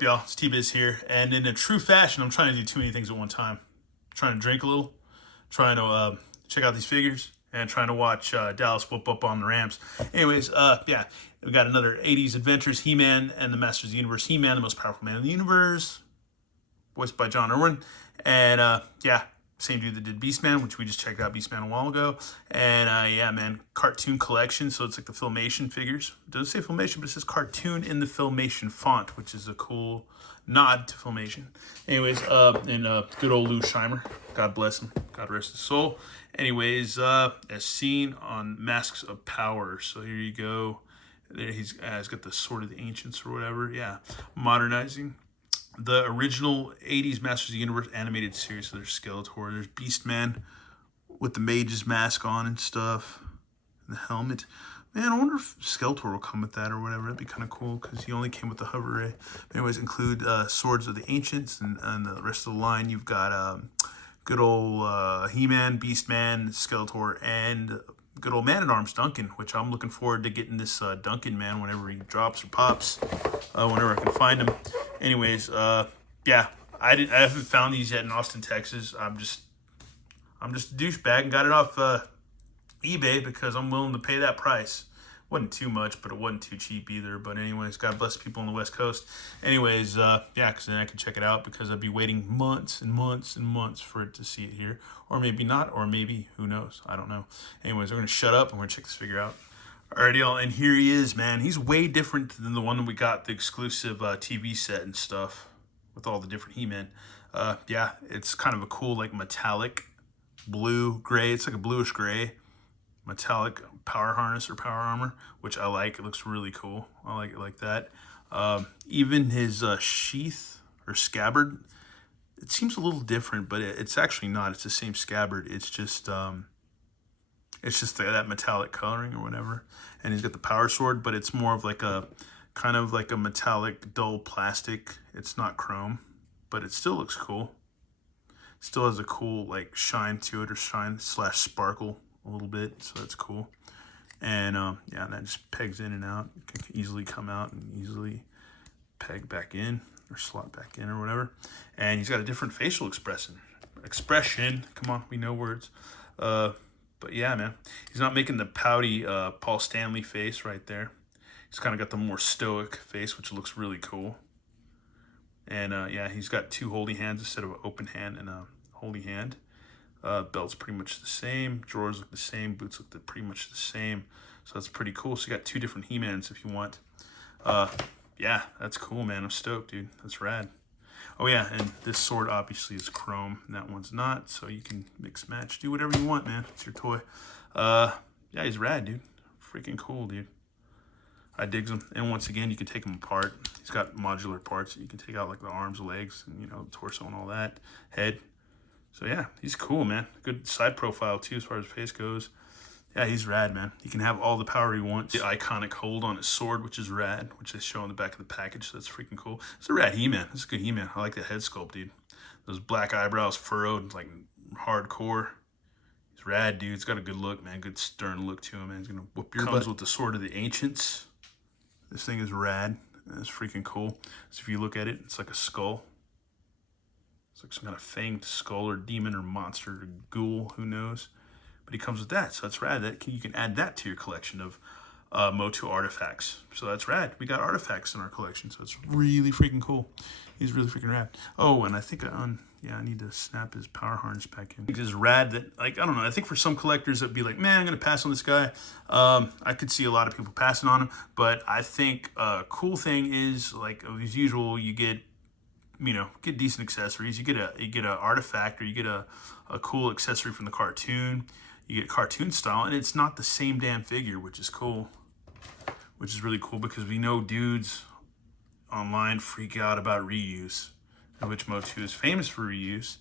Y'all, it's T-Biz here, and in a true fashion, I'm trying to do too many things at one time. Trying to drink a little, trying to check out these figures, and trying to watch Dallas whoop up on the Rams. Anyways, yeah, we got another 80s Adventures, He-Man and the Masters of the Universe. He-Man, the most powerful man in the universe, voiced by John Irwin. And yeah, same dude that did Beastman, which we just checked out Beastman a while ago. And yeah, man, cartoon collection. So it's like the Filmation figures. It doesn't say Filmation, but it says cartoon in the Filmation font, which is a cool nod to Filmation. Anyways, and good old Lou Scheimer. God bless him. God rest his soul. Anyways, as seen on Masks of Power. So here you go. There he's got the Sword of the Ancients or whatever. Yeah, modernizing the original 80s Masters of the Universe animated series. So there's Skeletor, there's Beastman with the mage's mask on and stuff, and the helmet. Man, I wonder if Skeletor will come with that or whatever. That'd be kind of cool because he only came with the hover ray. Anyways, include Swords of the Ancients and the rest of the line. You've got good old He-Man, Beastman, Skeletor, and good old Man-at-Arms Duncan, which I'm looking forward to getting this Duncan, man, whenever he drops or pops, whenever I can find him. Anyways, yeah, I haven't found these yet in Austin, Texas. I'm just a douchebag and got it off eBay because I'm willing to pay that price. Wasn't too much, but it wasn't too cheap either. But anyways, God bless people on the West Coast. Anyways, yeah, because then I can check it out because I'd be waiting months and months and months for it to see it here. Or maybe not, or maybe, who knows? I don't know. Anyways, we're going to shut up and we're going to check this figure out. Alrighty, y'all, and here he is, man. He's way different than the one that we got, the exclusive TV set and stuff with all the different He-Men. Yeah, it's kind of a cool, like, metallic blue, gray. It's like a bluish gray metallic power harness or power armor, which I like. It looks really cool. I like it like that. Even his sheath or scabbard, it seems a little different, but it's actually not. It's the same scabbard. It's just that metallic coloring or whatever. And he's got the power sword, but it's more of like a kind of like a metallic dull plastic. It's not chrome, but it still looks cool. Still has a cool like shine to it, or shine / sparkle a little bit, so that's cool. And yeah, that just pegs in and out. It can easily come out and easily peg back in or slot back in or whatever. And he's got a different facial expression. Come on, we know words. But yeah, man, he's not making the pouty Paul Stanley face right there. He's kind of got the more stoic face, which looks really cool. And yeah, he's got two holy hands instead of an open hand and a holy hand. Belt's pretty much the same. Drawers look the same. Boots look pretty much the same. So that's pretty cool. So you got two different He-Mans if you want. Yeah, that's cool, man. I'm stoked, dude. That's rad. Oh yeah, and this sword obviously is chrome, and that one's not. So you can mix match, do whatever you want, man. It's your toy. Yeah, he's rad, dude. Freaking cool, dude. I digs him. And once again, you can take him apart. He's got modular parts that you can take out, like the arms, legs, and, you know, the torso and all that. Head. So yeah, he's cool, man. Good side profile too as far as face goes. Yeah, he's rad, man. He can have all the power he wants. The iconic hold on his sword, which is rad, which they show on the back of the package. So that's freaking cool. It's a rad He-Man. It's a good He-Man. I like the head sculpt, dude. Those black eyebrows furrowed, like hardcore. He's rad, dude. It's got a good look, man. Good stern look to him, man. He's gonna whoop your butt. Comes with the Sword of the Ancients. This thing is rad. It's freaking cool. So if you look at it, it's like a skull. It's like some kind of fanged skull or demon or monster or ghoul, who knows. But he comes with that, so that's rad. You can add that to your collection of Motu artifacts. So that's rad. We got artifacts in our collection, so it's really freaking cool. He's really freaking rad. Oh, and I think yeah, I need to snap his power harness back in. It's rad that, like, I don't know, I think for some collectors it'd be like, man, I'm gonna pass on this guy. I could see a lot of people passing on him, but I think a cool thing is, like, as usual, you get, you know, get decent accessories. You get an artifact, or you get a cool accessory from the cartoon. You get cartoon style, and it's not the same damn figure, which is cool. Which is really cool because we know dudes online freak out about reuse, which Motu is famous for reuse.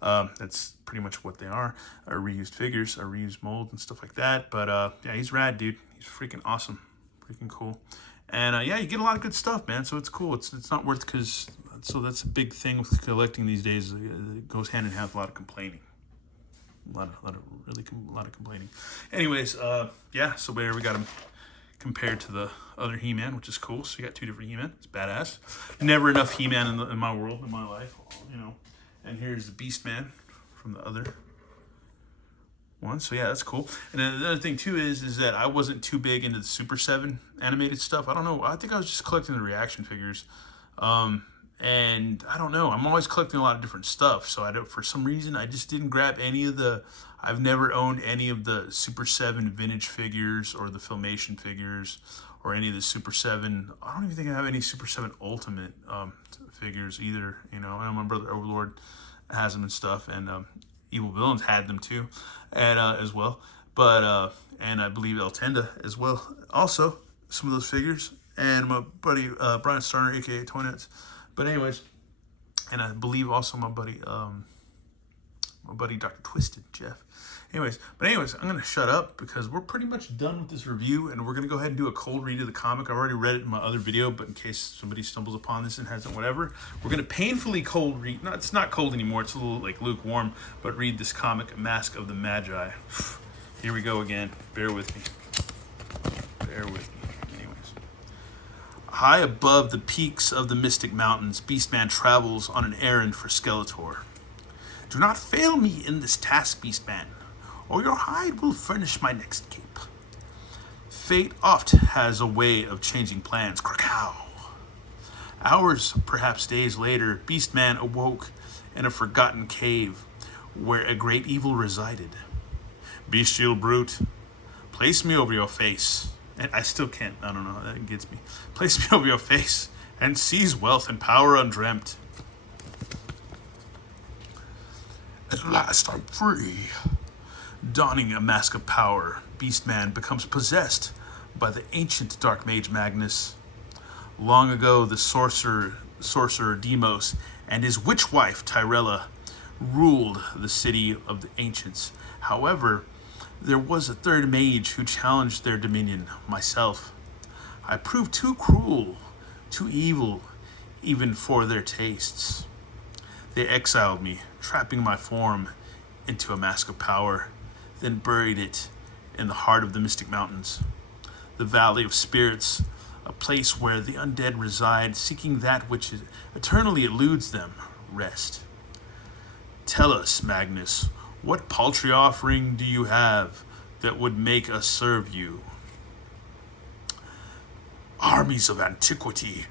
That's pretty much what they are reused figures, reused molds and stuff like that. But yeah, he's rad, dude. He's freaking awesome, freaking cool. And yeah, you get a lot of good stuff, man. So it's cool. It's not worth, because so that's a big thing with collecting these days. It goes hand in hand with a lot of complaining. A lot of complaining. Anyways, yeah. So there we got him compared to the other He-Man, which is cool. So you got two different He-Man. It's badass. Never enough He-Man in my world, in my life, you know. And here's the Beast Man from the other one. So yeah, that's cool. And then the other thing too is that I wasn't too big into the Super 7 animated stuff. I don't know. I think I was just collecting the reaction figures. And I don't know. I'm always collecting a lot of different stuff. So for some reason, I just didn't grab any of the. I've never owned any of the Super 7 vintage figures or the Filmation figures or any of the Super 7. I don't even think I have any Super 7 Ultimate figures either. You know, I know my brother Overlord has them and stuff, and Evil Villains had them too, and as well. But and I believe El Tenda as well. Also, some of those figures, and my buddy Brian Starner, aka Toynets. But anyways, and I believe also my buddy Dr. Twisted, Jeff. Anyways, I'm going to shut up because we're pretty much done with this review, and we're going to go ahead and do a cold read of the comic. I've already read it in my other video, but in case somebody stumbles upon this and hasn't, whatever, we're going to painfully cold read. No, it's not cold anymore. It's a little like lukewarm, but read this comic, Mask of the Magi. Here we go again. Bear with me. Bear with me. Anyways. High above the peaks of the Mystic Mountains, Beastman travels on an errand for Skeletor. Do not fail me in this task, Beastman, or your hide will furnish my next cape. Fate oft has a way of changing plans. Krakow. Hours, perhaps days later, Beastman awoke in a forgotten cave where a great evil resided. Bestial brute, place me over your face. And I still can't, I don't know, that gets me. Place me over your face and seize wealth and power undreamt. At last I'm free. Donning a mask of power, Beastman becomes possessed by the ancient Dark Mage Magnus. Long ago, the sorcerer Deimos and his witch wife Tyrella ruled the city of the ancients. However, there was a third mage who challenged their dominion, myself. I proved too cruel, too evil, even for their tastes. They exiled me, trapping my form into a mask of power, then buried it in the heart of the Mystic Mountains, the Valley of Spirits, a place where the undead reside, seeking that which eternally eludes them, rest. Tell us, Magnus, what paltry offering do you have that would make us serve you? Armies of antiquity,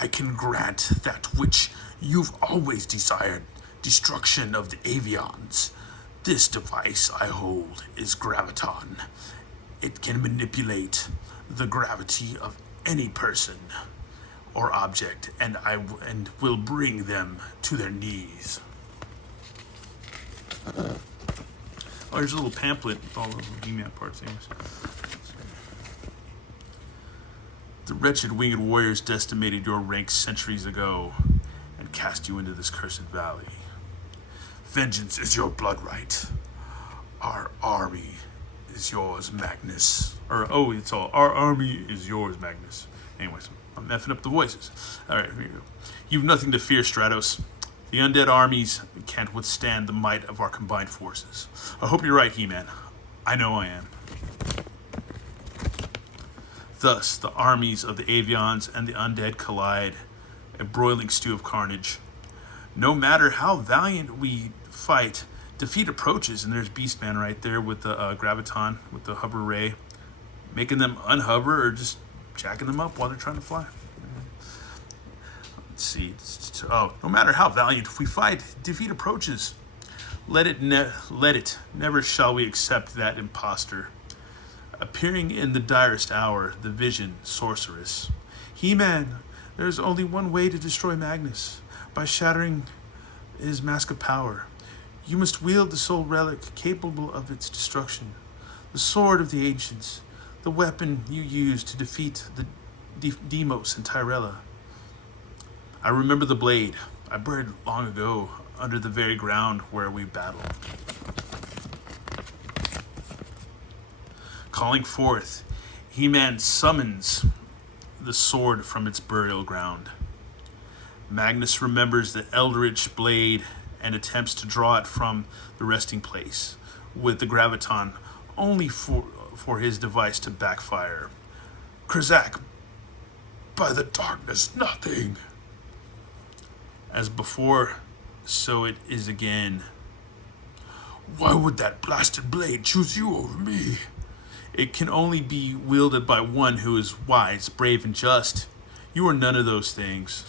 I can grant that which you've always desired, destruction of the Avians. This device I hold is Graviton. It can manipulate the gravity of any person or object, and will bring them to their knees. Oh, here's a little pamphlet with all those He-Man parts. The wretched winged warriors decimated your ranks centuries ago and cast you into this cursed valley. Vengeance is your blood right. Our army is yours, Magnus. Our army is yours, Magnus. Anyways, I'm effing up the voices. Alright, here you go. You've nothing to fear, Stratos. The undead armies can't withstand the might of our combined forces. I hope you're right, He-Man. I know I am. Thus, the armies of the Avians and the undead collide, a broiling stew of carnage. No matter how valiant we fight, defeat approaches, and there's Beastman right there with the Graviton, with the hover ray, making them unhover or just jacking them up while they're trying to fly. Let's see. No matter how valiant we fight, defeat approaches. Never shall we accept that impostor. Appearing in the direst hour, the vision, sorceress. He-Man, there's only one way to destroy Magnus, by shattering his mask of power. You must wield the sole relic capable of its destruction, the sword of the ancients, the weapon you used to defeat the Deimos and Tyrella. I remember the blade I buried long ago under the very ground where we battled. Calling forth, He-Man summons the sword from its burial ground. Magnus remembers the eldritch blade and attempts to draw it from the resting place, with the Graviton only for his device to backfire. Krizak, by the darkness, nothing. As before, so it is again. Why would that blasted blade choose you over me? It can only be wielded by one who is wise, brave, and just. You are none of those things.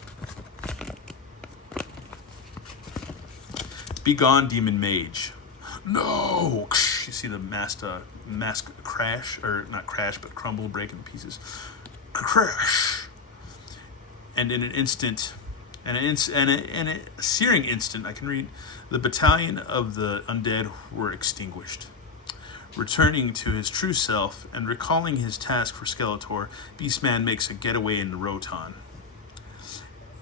Be gone, demon mage. No! You see the mask crash, or not crash, but crumble, break in pieces. Crash! And in an instant, in a searing instant, I can read, the battalion of the undead were extinguished. Returning to his true self and recalling his task for Skeletor, Beastman makes a getaway into Roton.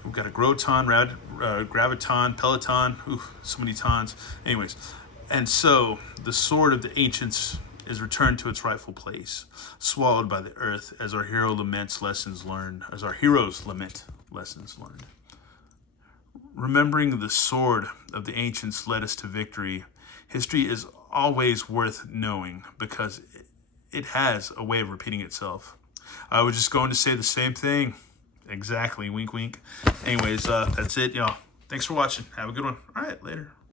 We've got a Groton, Graviton, Peloton, so many tons. Anyways, and so the sword of the ancients is returned to its rightful place, swallowed by the earth as our hero laments lessons learned, as our heroes lament lessons learned. Remembering the sword of the ancients led us to victory. History is always worth knowing because it has a way of repeating itself. I was just going to say the same thing. Exactly. Wink, wink. Anyways, that's it, y'all. Thanks for watching. Have a good one. All right, later.